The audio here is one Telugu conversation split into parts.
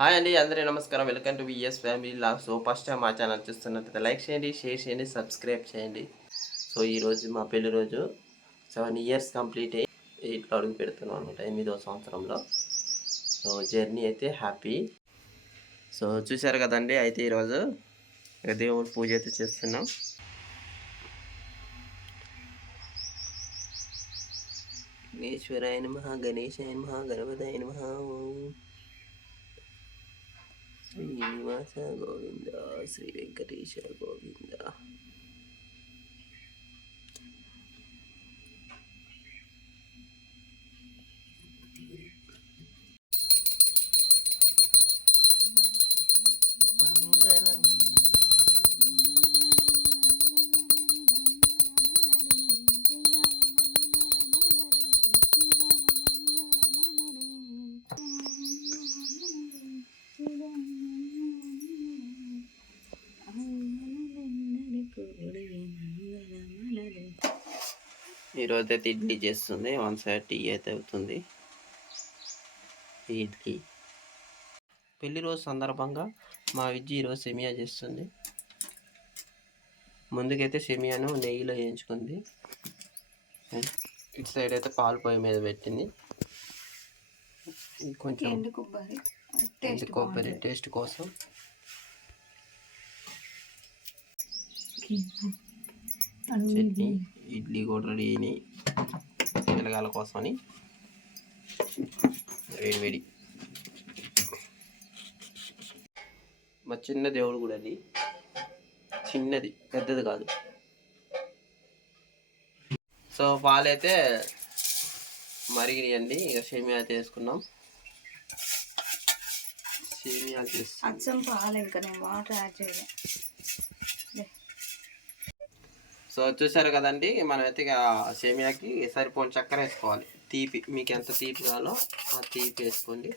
హాయ్ అండి, అందరికీ నమస్కారం. Welcome to VS family vlog. So first time మా ఛానల్ చూస్తున్నట్లయితే లైక్ చేయండి, షేర్ చేయండి, సబ్స్క్రైబ్ చేయండి. సో ఈరోజు మా పెళ్లి రోజు 7 ఇయర్స్ కంప్లీట్ అయ్యి ఇంట్లో అడుగు పెడుతున్నాం అనమాట, 8వ సంవత్సరంలో. సో జర్నీ అయితే హ్యాపీ. సో చూశారు కదండి, అయితే ఈరోజు దేవుని పూజ అయితే చేస్తున్నాం. గణేశ్వరాయ నమః, గణేశాయ నమః, గణపతాయ నమః. శ్రీనివాస గోవింద, శ్రీ వెంకటేశ గోవింద. మంగళం. ఈరోజు అయితే ఇడ్లీ చేస్తుంది. 1 సైడ్ టీ అయితే అవుతుంది. ఇడ్లీ పెళ్లి రోజు సందర్భంగా మా విజ్జి ఈరోజు సెమియా చేస్తుంది. ముందుకైతే సెమియాను నెయ్యిలో వేయించుకుంది. ఇటు సైడ్ అయితే పాలు పొయ్యి మీద పెట్టింది. కొంచెం ఎండు కొబ్బరి టేస్ట్ కోసం. చట్నీ, ఇడ్లీ కూడా రెడీ అయినాయి పిల్లగాల కోసమని. వేడి మా చిన్న దేవుడు కూడా, అది చిన్నది, పెద్దది కాదు. సో పాలైతే మరిగినాయండి. ఇక సేమియా చేసుకున్నాం. సేమియా అచ్చం పాలు, ఇంకా నేను వాటర్ యాడ్ చేయలేదు. సో చూసారు కదండి, మనమైతే ఇక సేమియాకి సరిపోని చక్కెర వేసుకోవాలి. తీపి మీకు ఎంత తీపి కావాలో ఆ తీపి వేసుకోండి.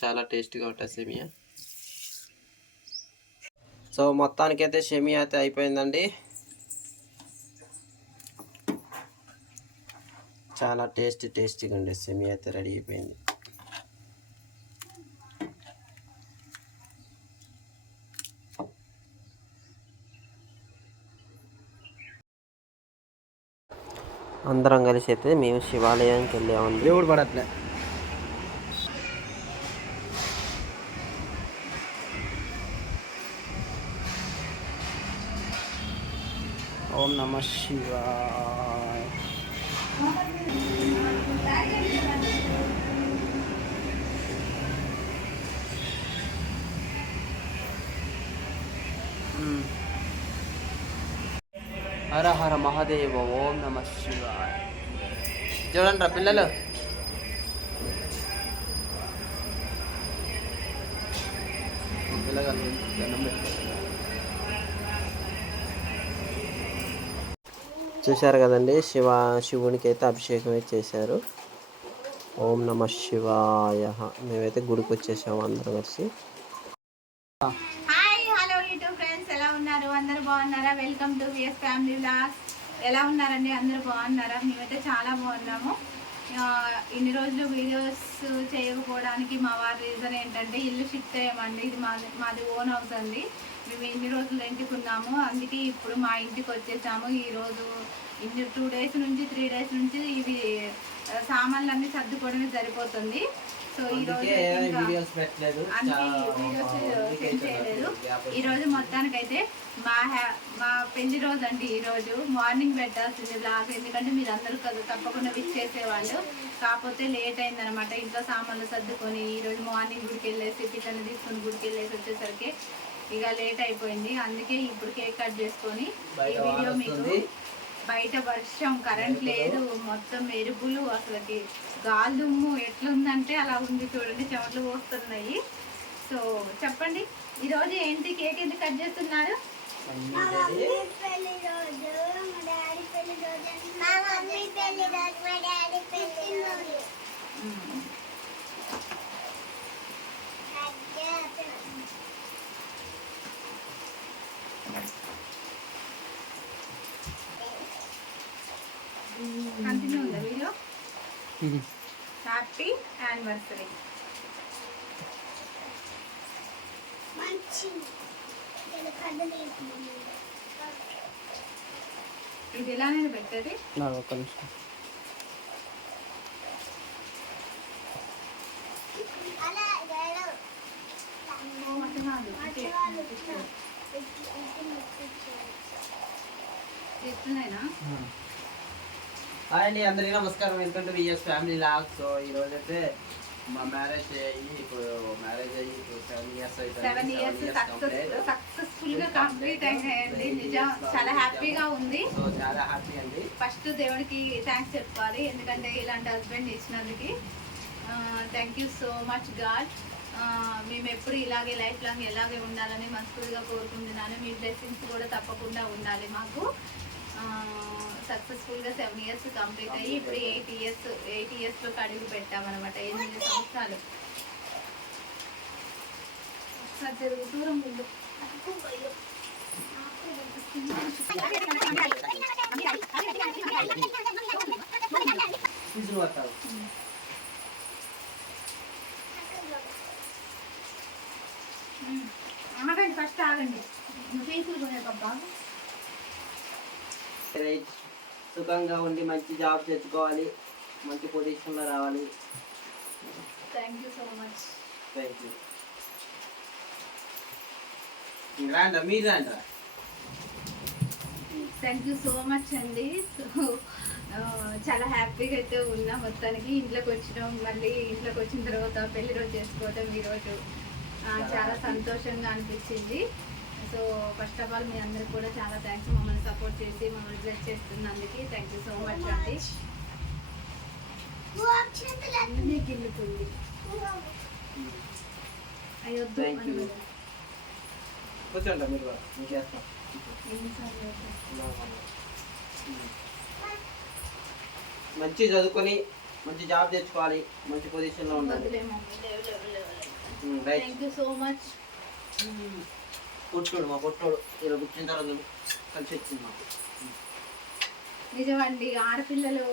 చాలా టేస్టీగా ఉంటుంది సేమియా. సో మొత్తానికైతే సేమియా అయితే అయిపోయిందండి. చాలా టేస్టీగా ఉండే సేమియా అయితే రెడీ అయిపోయింది. అందరం కలిసి అయితే మేము శివాలయానికి వెళ్ళామండి. దేవుడు పడట్లే. ఓం నమః శివాయ. హర హర మహాదేవ. ఓం నమః శివాయ. చూడండి రా పిల్లలు. చూశారు కదండి, శివునికి అయితే అభిషేకం అయితే చేశారు. ఓం నమః శివాయ. మేమైతే గుడికి వచ్చేసాము అందరం కలిసి. అందరూ బాగున్నారా? Welcome to VS family vlogs. ఎలా ఉన్నారండి? అందరూ బాగున్నారా? మేమైతే చాలా బాగున్నాము. ఇన్ని రోజులు వీడియోస్ చేయకపోవడానికి మా వారి రీజన్ ఏంటంటే, ఇల్లు షిఫ్ట్ అయ్యామండి. ఇది మాది ఓన్ హౌస్ అండి. మేము ఇన్ని రోజులు ఇంటికి ఉన్నాము, అందుకే ఇప్పుడు మా ఇంటికి వచ్చేసాము. ఈరోజు 2 డేస్ నుంచి 3 డేస్ నుంచి ఇవి సామాన్లన్నీ సర్దుకోవడమే సరిపోతుంది. సో ఈరోజు వీడియోస్ చేయలేదు. ఈరోజు మొత్తానికైతే మా పెళ్లి రోజు అండి. ఈరోజు మార్నింగ్ పెట్టాల్సింది బ్లాగ్, ఎందుకంటే మీరు అందరూ తప్పకుండా విష్ చేసేవాళ్ళు. కాకపోతే లేట్ అయిందనమాట. ఇంట్లో సామాన్లు సర్దుకొని ఈరోజు మార్నింగ్ గుడికి వెళ్ళేసి పిల్లల్ని తీసుకొని గుడికి వెళ్ళేసి వచ్చేసరికి ఇక లేట్ అయిపోయింది. అందుకే ఇప్పుడు కేక్ కట్ చేసుకొని ఈ వీడియో మీకు. బయట వర్షం, కరెంట్ లేదు, మొత్తం మెరుపులు, అసలుకి గాలుదుమ్ము ఎట్లుందంటే అలా ఉంది. చూడండి, చెమటలు పోస్తున్నాయి. సో చెప్పండి, ఈరోజు ఏంటి కేక్ ఎందుకు కట్ చేస్తున్నారు? కంటిన్యూ ఉందా వీడియో? Happy anniversary. ఇది ఎలానే పెట్టేది నాకు ఒక్క నిమిషం. చేస్తున్నాయినా హాయ్ అండి, అందరికీ నమస్కారం. Welcome to VS family vlog. So ఈరోజు అయితే మా మ్యారేజ్ అయ్యి ఇప్పుడు 7 ఇయర్స్ సెవెన్ ఇయర్స్ సక్సెస్ఫుల్ గా కంప్లీట్ అయ్యాయండి. నిజం చాలా హ్యాపీగా ఉంది. సో చాలా హ్యాపీ అండి. ఫస్ట్ దేవుడికి థ్యాంక్స్ చెప్పాలి, ఎందుకంటే ఇలాంటి హస్బెండ్ ఇచ్చినందుకు. Thank you so much God. మేము ఎప్పుడు ఇలాగే లైఫ్ లాంగ్ ఎలాగే ఉండాలని మనస్ఫూర్తిగా కోరుకుంటున్నాను. మీ బ్లెస్సింగ్స్ కూడా తప్పకుండా ఉండాలి మాకు. సక్సెస్ఫుల్గా 7 ఇయర్స్ కంప్లీట్ అయ్యి ఇప్పుడు 8 ఇయర్స్లో అడుగు పెట్టామన్నమాట. 8 సంవత్సరాలు. ఒకసారి దూరం ముందు ఆగండి, ఫస్ట్ ఆగండి. సుఖంగా ఉండి మంచి జాబ్ తెచ్చుకోవాలి, మంచి పొజిషన్లో రావాలి. Thank you so much. Thank you. రాండ్రా, మీరు రాండ్రా. థ్యాంక్ యూ సో మచ్ అండి. సో చాలా హ్యాపీగా అయితే ఉన్నా. మొత్తానికి ఇంట్లోకి వచ్చినాం. మళ్ళీ ఇంట్లోకి వచ్చిన తర్వాత పెళ్లి రోజు చేసుకోవటం ఈరోజు చాలా సంతోషంగా అనిపించింది. సో ఫస్ట్ ఆఫ్ ఆల్ మీ అందరికి కూడా చాలా థ్యాంక్స్. మమ్మల్ని సపోర్ట్ చేసి మమ్మల్ని బ్లెస్ చేస్తున్నందుకు థ్యాంక్ యూ సో మచ్ అండి. గిల్లుతుంది అయ్యొద్దు. కూర్చోండి మీరు, ఇంకేస్తాం. మంచి చదువుకొని మంచి జాబ్ తెచ్చుకోవాలి, మంచి పొజిషన్లో ఉండాలి. Thank you so much. పుట్టుడు మా పుట్టుడు ఇలా పుట్టిన తర్వాత కలిసి వచ్చింది మాకు. నిజమండి, ఆడపిల్లలు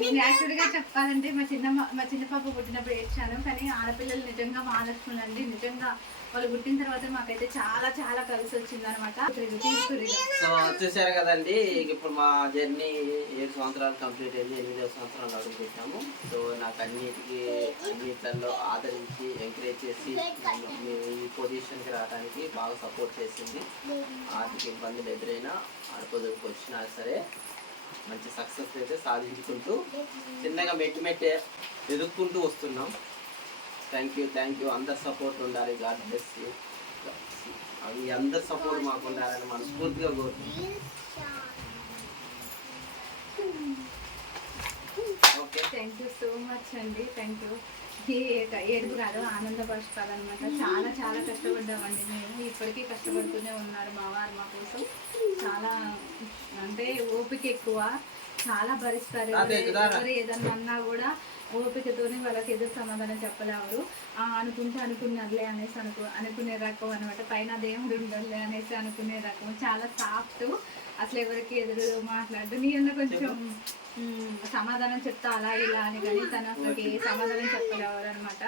నేను యాక్చువల్గా చెప్పాలంటే మా చిన్న పాప పుట్టినప్పుడు ఏడ్చాను. కానీ ఆడపిల్లలు నిజంగా మహాలక్ష్ములు అండి. నిజంగా వాళ్ళు పుట్టిన తర్వాత మాకైతే చాలా చాలా కలిసి వచ్చింది అనమాట. సో చూసారు కదండి, ఇప్పుడు మా జర్నీ 7 సంవత్సరాలు కంప్లీట్ అయింది. 8వ సంవత్సరాలు అడుగు పెట్టాము. సో నాకు అన్నిట్లలో ఆదరించి ఎంకరేజ్ చేసి మేము ఈ పొజిషన్కి రావడానికి బాగా సపోర్ట్ చేసింది. ఆర్థిక ఇబ్బందులు ఎదురైనా ఆడపొదుకు వచ్చినా సరే మంచి సక్సెస్ అయితే సాధించుకుంటూ చిన్నగా మెట్టి ఎదుర్కొంటూ వస్తున్నాం. Thank you. అందరి సపోర్ట్ ఉండాలి. God bless you. అవి అందరి సపోర్ట్ మాకు ఉండాలని మనస్ఫూర్తిగా కోరుతున్నాం. Okay, thank you so much అండి. Thank you. ఏడుపు కాదు, ఆనందపరచుకోవాలన్నమాట. చాలా చాలా కష్టపడ్డామండి మేము. ఇప్పటికీ కష్టపడుతూనే ఉన్నారు మా వారు మా కోసం. చాలా అంటే ఓపిక ఎక్కువ, చాలా భరిస్తారు. ఎవరు ఏదన్నా అన్నా కూడా ఓపికతోనే వాళ్ళకి ఎదురు సమాధానం చెప్పలేరు. అనుకున్నట్లే అనేసి అనుకునే రకం అనమాట. పైన దేవుడు ఉండలే అనేసి అనుకునే రకం. చాలా సాఫ్ట్. అసలు ఎవరికి ఎదురు మాట్లాడు. నేను కొంచెం సమాధానం చెప్తా అలా ఇలా అని, కానీ తను అసలుకి ఏ సమాధానం చెప్పలేవారు అనమాట.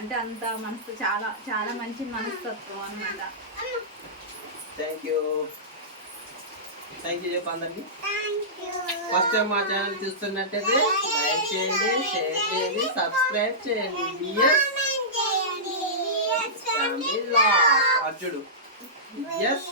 అంటే అంత మనసు చాలా చాలా మంచి మనస్తత్వం అనమాట. థ్యాంక్ యూ చెప్పు అందరికి. ఫస్ట్ టైం మా ఛానల్ చూస్తున్నట్టయితే లైక్ చేయండి, షేర్ చేయండి, సబ్స్క్రైబ్ చేయండి. VS family log. అర్జుడు. విఎస్